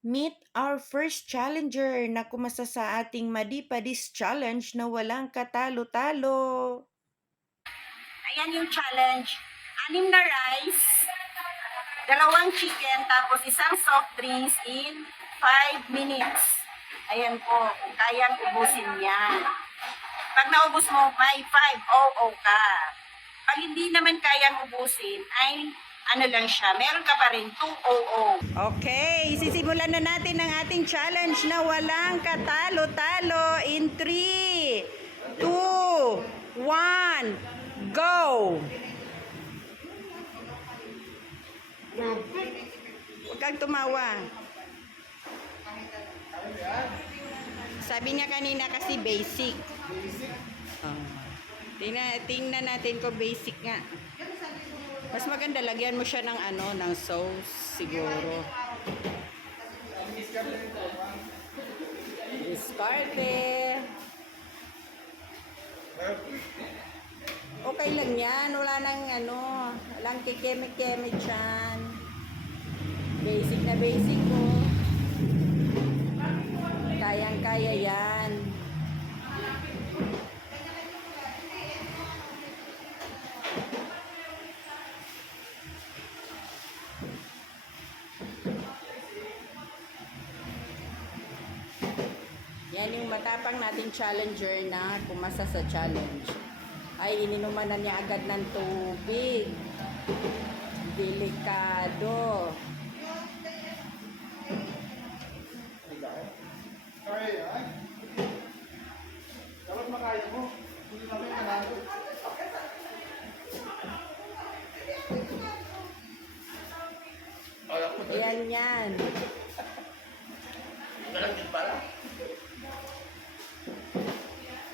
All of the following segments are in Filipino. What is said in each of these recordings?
Meet our first challenger na kumasa sa ating Madipadis Challenge na walang katalo-talo. Ayan yung challenge. 6 na rice, 2 chicken, tapos isang soft drinks in 5 minutes. Ayan po, kung kayang ubusin yan. Pag naubos mo, may 500 ka. Pag hindi naman kayang ubusin, ay ano lang siya, meron ka pa rin 200. Okay, sisimulan na natin ang ating challenge na walang katalo-talo in 3, 2, 1, go! Huwag kang tumawa. Sabi niya kanina kasi basic. Oh. Tingnan natin kung basic nga. Mas maganda lagyan mo siya ng ng sauce siguro. Diskarte. Okay lang yan. Wala nang walang kikeme-keme dyan. Basic na basic ko. Kayang-kaya yan. Yan yung matapang nating challenger na pumasa sa challenge. Ay, ininuman na niya agad ng tubig. Delikado. Kaya, dapat makaya mo. Hindi namin manalo. Ayan yan.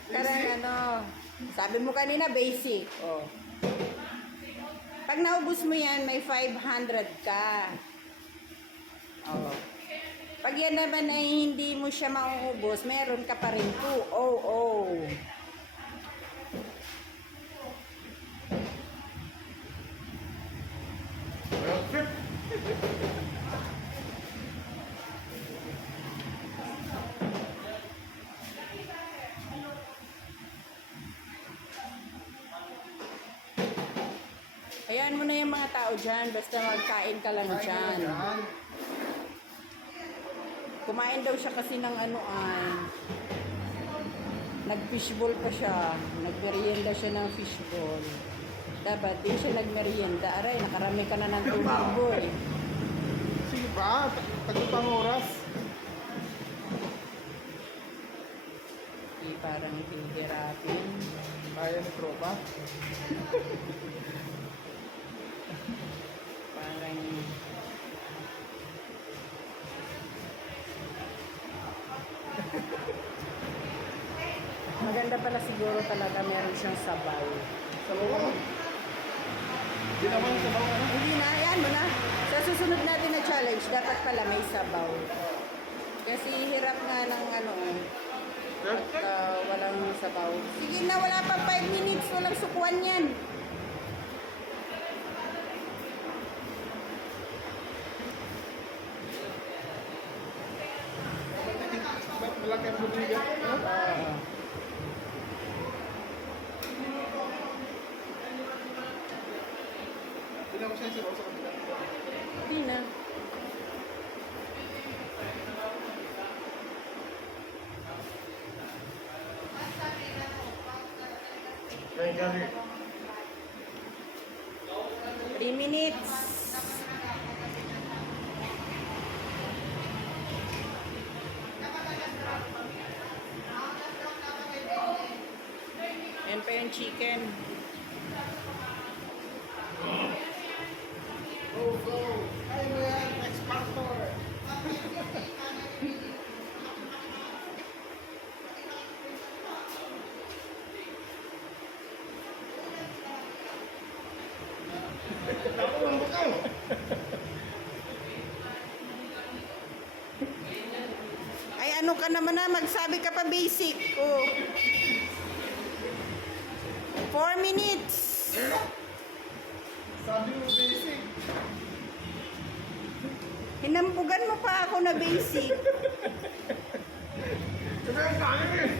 Karang sabi mo kanina basic. Oh. Pag naubos mo yan, may 500 ka. Oh. Pag yan naman ay hindi mo siya mauubos, meron ka pa rin 200. Hayaan mo na yung mga tao dyan, basta magkain ka lang dyan. Kumain daw siya kasi ng nag-fishball pa siya. Nagmerienda siya ng fishball. Dapat din siya nagmerienda. Aray, nakarami ka na ng tubig, boy. Sige ba? Tagupang oras. Parang hihirapin. Kaya ni tropa. Parang maganda pala siguro talaga meron siyang sabaw. Sa loob. Hindi naman sa bawang ano. Hindi na, yan mo na. Sa susunod natin na challenge, dapat pala may sabaw. Kasi hirap nga ng walang sabaw. Sige na, wala pa 5 minutes, walang sukuan yan. Ba't malaki ang bubigan? Hindi na ko siya sa kabila. Hindi na. Kaya gani. 3 minutes. Yan pa yung chicken. Go! Kaya mo yan, next factor. Ako ang bukal. Ay, ano ka naman na, magsabi ka pa basic. Oh. 4 minutes. Sabi mo basic. Hinampugan mo pa ako na basic. Ito yung kanin eh.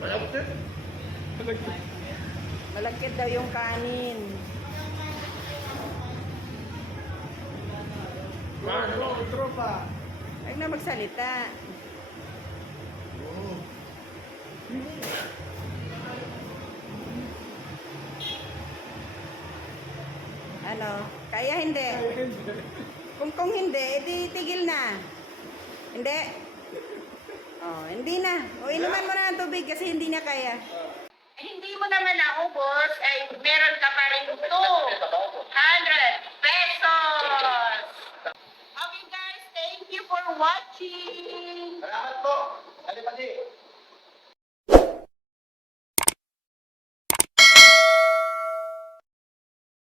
Malapit. Malagkit daw yung kanin. Ano, tropa. Huwag na magsalita. Ano? Kaya hindi? Kung hindi, edi tigil na. Hindi? Oh, hindi na. O inuman mo na ng tubig kasi hindi niya kaya. Hindi mo naman naubos, ay meron ka pa rin ito.